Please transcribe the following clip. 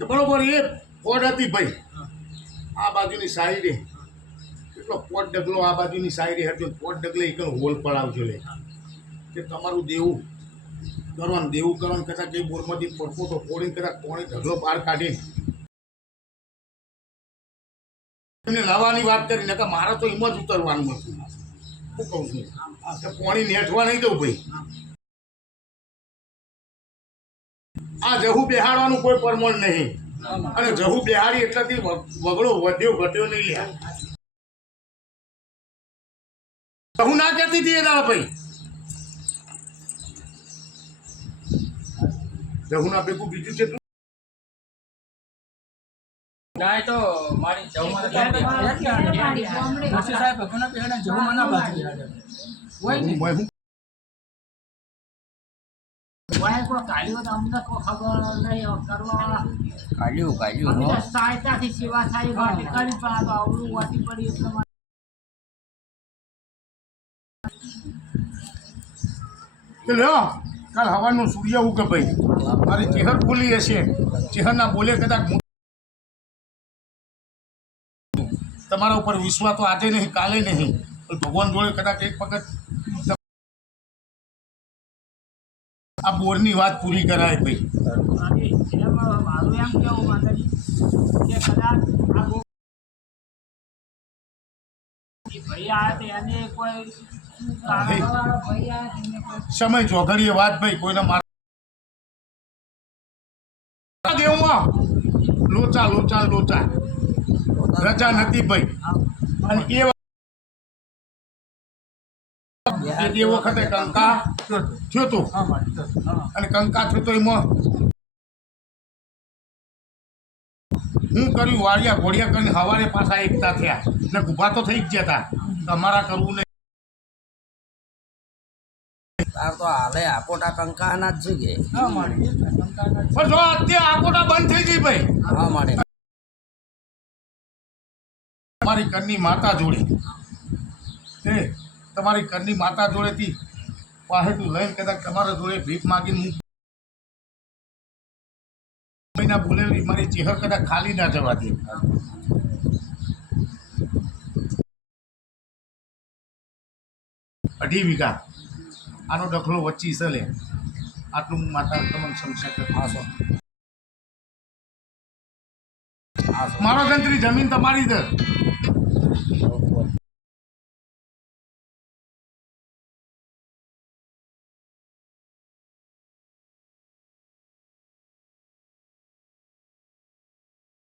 બરોબર એ પોડ હતી ભાઈ આ બાજુની સાઈડે કેટલો પોટ ડગલો આ બાજુની સાઈડે હતો પોટ ડગલે એક હોલ પડાવજો લે કે તમારું દેવું કરવાનું કદાચ જે બોરમાંથી પડકો તો ફોડીને કદાચ કોણે ઢગલો બહાર કાઢીને એમને લાવવાની વાત કરીને કે મારે તો એમાં જ ઉતરવાનું હતું શું કહું છું પાણી નેઠવા નહીં દઉં ભાઈ આ જહુ બેહાડવાનું કોઈ પરમોણ નહીં અને જહુ બેહાડી એટલાથી વગડો વધ્યો ઘટ્યો નહીં લ્યા જહુ ના કહેતી હતી એ દાડા ભાઈ જહુના ભેગું બીજું કેટલું ગાય તો મારી જહુમાં સાહેબ ભગવાન પહેલા જહુમાં ના બાકી હોય ને કાઢ્યું તો અમને કોઈ ખબર નહીં કરવા કાઢ્યું સહાયતાથી સેવા થાય કરી પણ આ તો આવડું વાટી પડી એટલે લ્યો કાલ હવાનું સૂર્ય ઉગે ભાઈ મારી ચેહર ખુલી હશે ચેહરના બોલે કદાચ તમારા ઉપર વિશ્વાસ તો આજે નહીં કાલે નહીં પણ ભગવાન જોડે કદાચ એક વખત આ બોરની વાત પૂરી કરાય ભાઈ મારું એમ કેવું માતાજી કે કદાચ આ ભાઈ આવે તો એને કોઈ સમય ચોઘડીએ વાત ભાઈ કોઈને મારા દેવમાં લોચા રજા નથી ભાઈ અને એ વખતે કંકા થયો તો અને કંકા થયો તો એમાં હું કર્યું વાળિયા ઘોડિયા કરીને સવારે પાછા એકતા થયા ને ઊભા તો થઈ જ ગયા હતા તમારા કરવું નહીં તો હાલે આકોટા કંકાના જ છે પણ જો અત્યારે આકોટા બંધ થઈ ગઈ ભાઈ હા મારે તમારી ઘરની માતા જોડે તે તમારી ઘરની માતા જોડેથી પાસે તું લઈને કદાચ તમારા જોડે ભીખ માગીને હું મહિના બોલેલી મારી ચેહર કદાચ ખાલી ના જવા દે અઢી વીઘા આનો ડખલો વચ્ચે સલે આટલું હું માતા તમને સમસ્યા મારો ગંત્રી જમીન તમારી જ